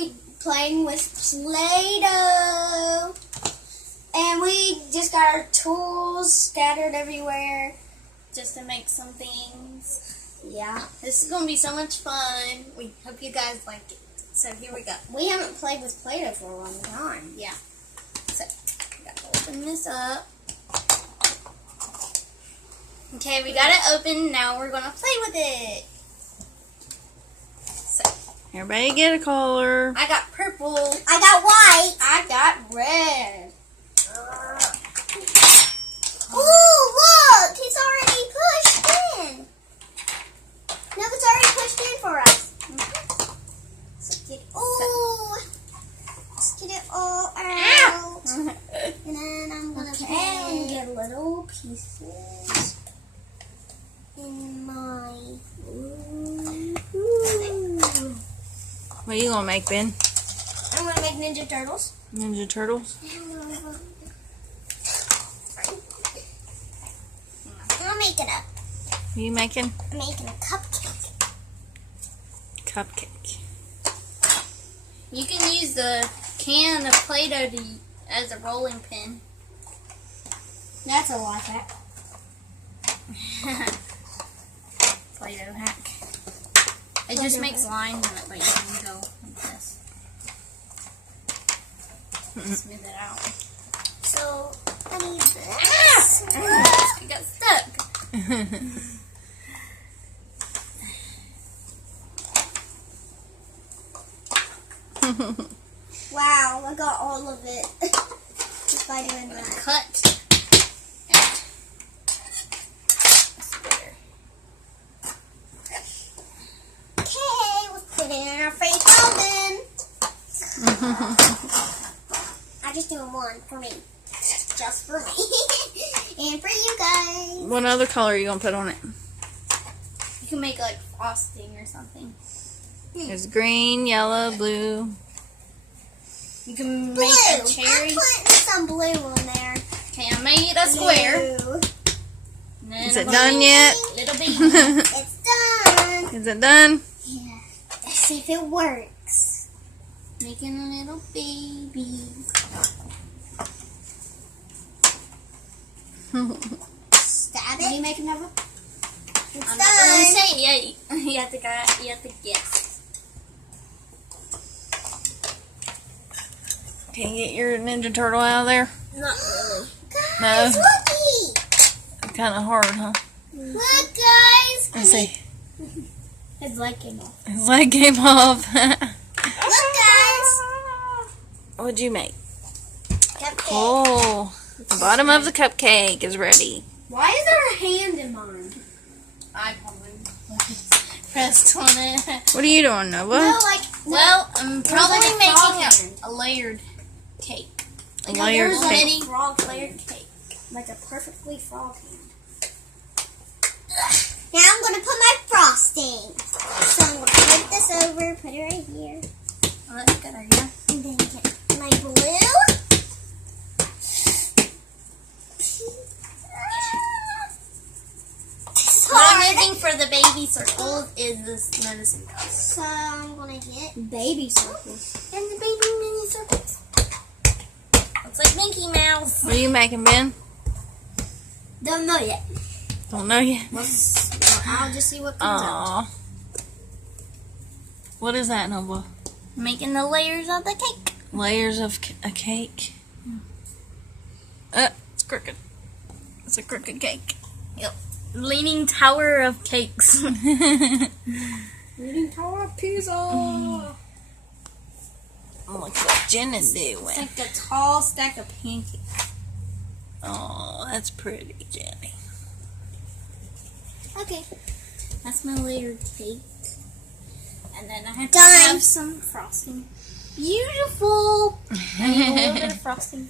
we playing with Play-Doh. And we just got our tools scattered everywhere just to make some things. Yeah. This is going to be so much fun. We hope you guys like it. So here we go. We haven't played with Play-Doh for a long time. Yeah. So, we got to open this up. Okay, we got it open. Now we're going to play with it. So, everybody get a color. I got purple. I got white. I got red. Ooh, look! It's already pushed in. No, it's already pushed in for us. Let's get it all out. And then I'm going to get little pieces in my... What are you going to make, Ben? I'm going to make Ninja Turtles. Ninja Turtles? I'm making a... What are you making? I'm making a cupcake. Cupcake. You can use the can of Play-Doh as a rolling pin. That's a life hack. Play-Doh hack. It just makes lines in it, but you can go like this. Smooth it out. So, I need this. I got stuck. Wow, I got all of it just by doing that. Cut. Okay, let's put it in our fake oven. I'm just doing one for me. Just for me. And for you guys. What other color are you going to put on it? You can make like frosting or something. There's green, yellow, blue. You can make a cherry. I'm putting some blue on there. Okay, I made a square. Is it done yet? Little baby. It's done. Is it done? Yeah. Let's see if it works. Making a little baby. Stab it. Are you making another? I'm not going to say it yet. You have to guess. Can you get your Ninja Turtle out of there? Not really. No. Guys, looky! Kind of hard, huh? Look, guys! Let's see. His leg came off. His leg came off. Look, guys! What'd you make? Cupcake. Oh, the bottom of the cupcake is ready. Why is there a hand in mine? I probably pressed on it. What are you doing, Nova? Well, I'm probably making a layered cake. A layered cake. A mini frog layered cake. Like a perfectly frog hand. Now I'm going to put my frosting. So I'm going to flip this over, put it right here. Oh, that's a good idea. And then get my blue. What I'm using for the baby circles is this medicine cup. So I'm going to get baby circles. And the baby mini circles. Looks like Mickey Mouse. What are you making, Ben? Don't know yet. Don't know yet. I'll just see what comes out. What is that, Nova? Making the layers of the cake. Layers of a cake. It's crooked. It's a crooked cake. Yep. Leaning Tower of Cakes. Leaning Tower of Pizza. Look what Jen is doing. It's like a tall stack of pancakes. Oh, that's pretty, Jenny. Okay. That's my layered cake. And then I have to have some frosting. Beautiful! I need a little bit of frosting.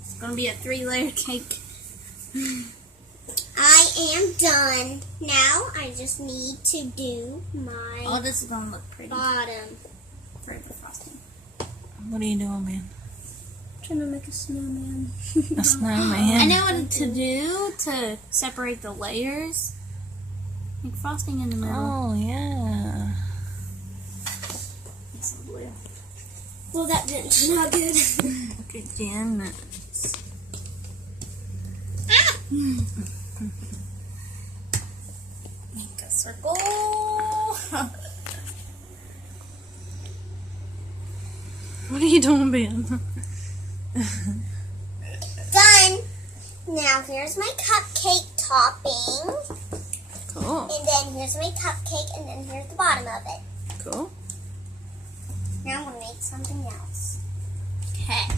It's going to be a 3-layer cake. I am done. Now I just need to do my this is going to look pretty. Bottom for the frosting. What are you doing, man? Trying to make a snowman. A snowman. I know what to do to separate the layers. Make frosting in the middle. Oh, yeah. some blue. Well, that didn't turn out good. Look at Jen. Make a circle. What are you doing, Ben? Done. Now here's my cupcake topping. Cool. And then here's my cupcake, and then here's the bottom of it. Cool. Now I'm going to make something else. Okay.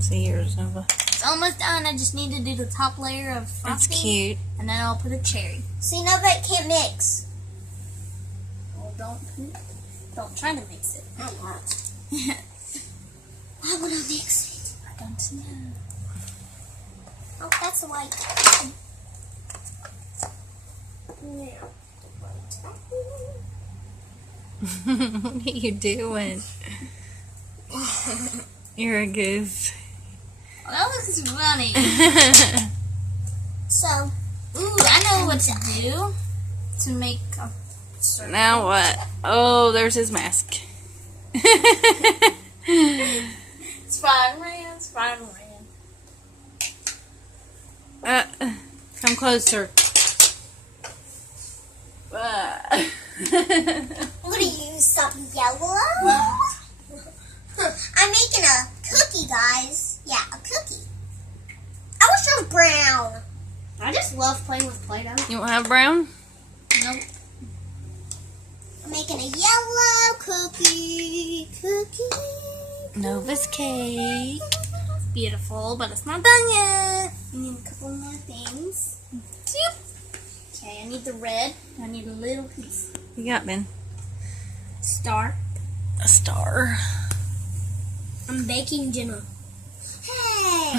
See yours, Nova. It's almost done. I just need to do the top layer of frosting. That's cute. And then I'll put a cherry. So you know that it can't mix. Well, don't try to mix it. I won't. Why would I mix it? I don't know. Oh, that's the white. Now, What are you doing? You're a goof. Well, that looks funny. so, Ooh, I know what to do to make a circle. Now what? Oh, there's his mask. Spider-Man, Spider-Man. Come closer. I'm going to use some yellow. I'm making a cookie, guys. Yeah, a cookie. I wish it was brown. I just love playing with Play-Doh. You won't have brown? Nope. I'm making a yellow cookie. Nova's cake. Beautiful, but it's not done yet. We need a couple more things. Okay, I need the red. I need a little piece. You got, Ben? Star. A star. I'm baking Jenna. Hey,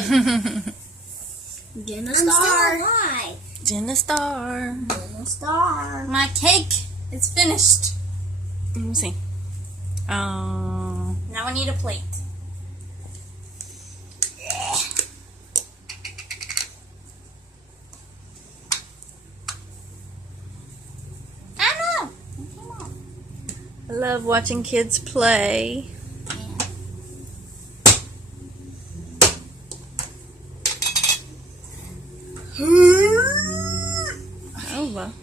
Jenna I'm star. still alive. Jen a star. Jenna star. My cake is finished. Let me see. Oh. Now I need a plate. I love watching kids play. Oh, well.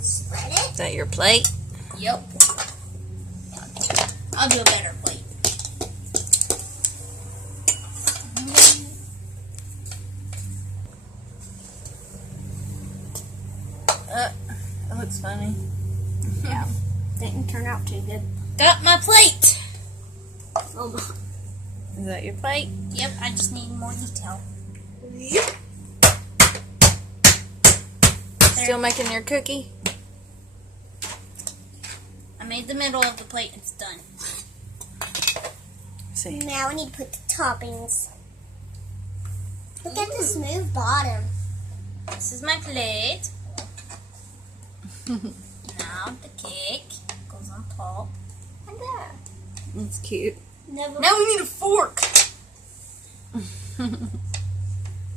Spread it. Is that your plate? Yep. I'll do a better plate. That looks funny. Yeah. Didn't turn out too good. Got my plate. Oh my. Is that your plate? Yep, I just need more detail. Still making your cookie? I made the middle of the plate. It's done. Let's see. Now I need to put the toppings. Look at the smooth bottom. This is my plate. Now the cake goes on top. And there. That's cute. Never. Now we need a fork.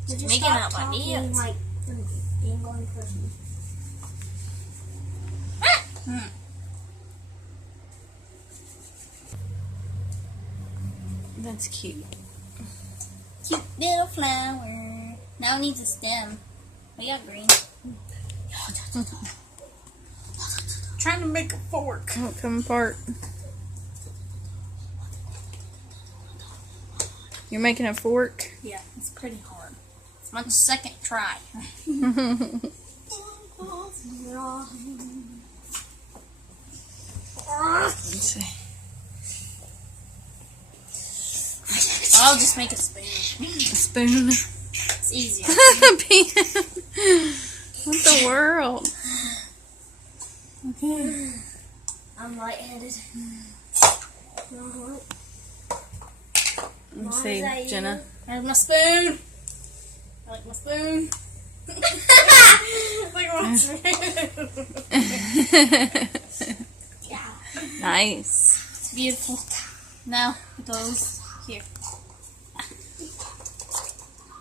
Just making stop up talking ideas. like an England person. That's cute. Cute little flower. Now it needs a stem. We got green. Trying to make a fork. Won't come apart. You're making a fork? Yeah, it's pretty hard. It's my second try. Let's see. I'll just make a spoon. A spoon. It's easier. What the world? Okay. I'm lightheaded. Let's see, Jenna. I have my spoon. I like my spoon. Look at my spoon. Yeah. Nice. It's beautiful. Now it goes here.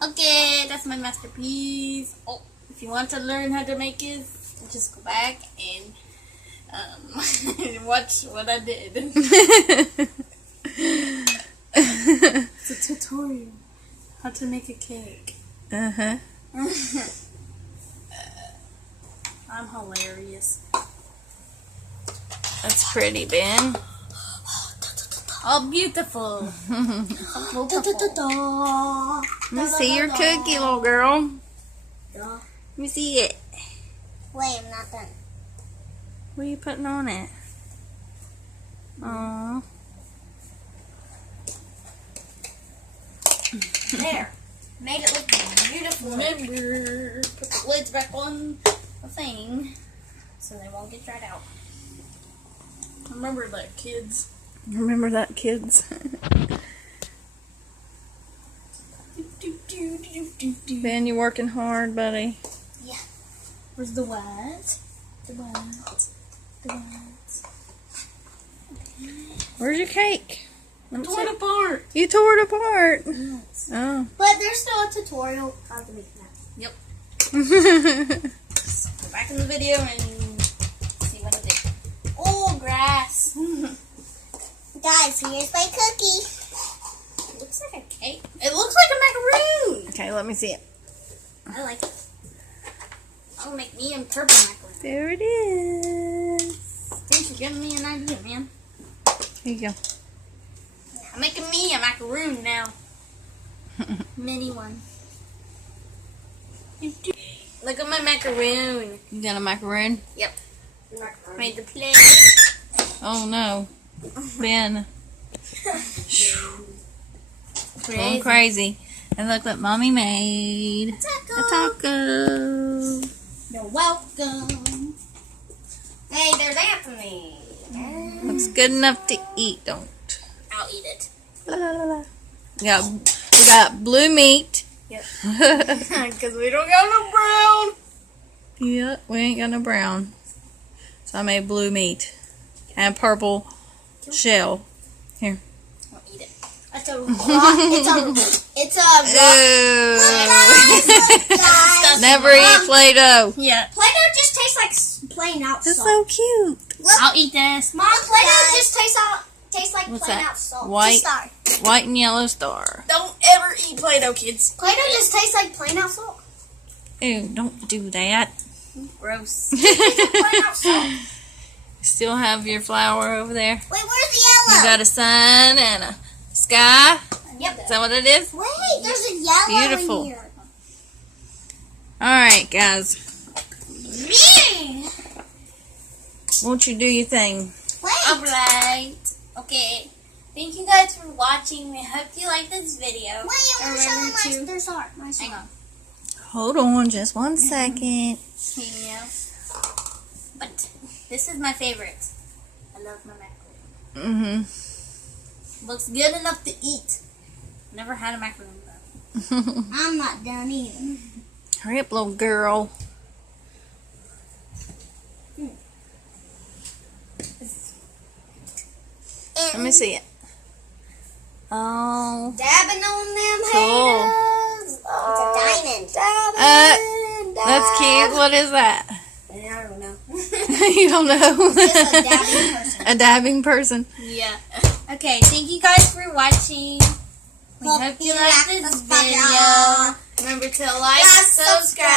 Okay, that's my masterpiece. Oh, if you want to learn how to make it, just go back and watch what I did. It's a tutorial how to make a cake. Uh-huh. I'm hilarious. That's pretty, Ben. Oh, beautiful. Let me see your cookie, little girl. Let me see it. Wait, I'm not done. What are you putting on it? Aww. There. Made it look beautiful. Remember, put the lids back on the thing so they won't get dried out. Remember that, kids. Remember that, kids? Ben, you working hard, buddy. Yeah. Where's the white? The white. The white. Where's your cake? Tore it apart. You tore it apart. Yes. Oh. But there's still a tutorial how to make that. Yep. Go back in the video and see what I did. Oh, grass. Guys, here's my cookie. It looks like a cake. It looks like a macaroon. Okay, let me see it. I like it. I'll make me a purple macaroon. There it is. Thanks for giving me an idea, man. Here you go. I'm making me a macaroon now. Mini one. Look at my macaroon. You got a macaroon? Yep. Made the plate. Oh no. Ben. Going crazy. And look what Mommy made. A taco. You're welcome. Hey, they're dancing. Looks good enough to eat, don't. I'll eat it. La, la, la, la. We got blue meat. Yep. Because we don't got no brown. Yeah, we ain't got no brown. So I made blue meat. And purple shell. Here. I'll eat it. It's a raw. Ew. Never eat Play-Doh. Yeah. Play-Doh just tastes like plain out It's salt. so cute. I'll eat this. Mom, Play-Doh just tastes like What's plain that? out salt. White, Sorry. white and yellow star. Don't ever eat Play-Doh, kids. Play-Doh just tastes like plain out salt. Ew, don't do that. Gross. Plain out salt. Still have your flower over there. Wait, where's the yellow? You got a sun and a sky. Yep. Is that what it is? Wait, there's a yellow Beautiful. in here. Alright, guys. Me. Won't you do your thing? Wait. Alright. Okay. Thank you guys for watching. We hope you like this video. Wait, I want to show Remember them to- their art. My Hang on. Hold on just 1 second. Yeah. But this is my favorite. I love my macaroon. Looks good enough to eat. Never had a macaroon though. I'm not done either. Hurry up, little girl. Let me see it. Oh. Dabbing on them Cool. haters. It's a diamond. That's cute. What is that? I don't know. You don't know. Just a dabbing person. A dabbing person. Yeah. Okay, thank you guys for watching. We hope you like this video. Remember to like, subscribe,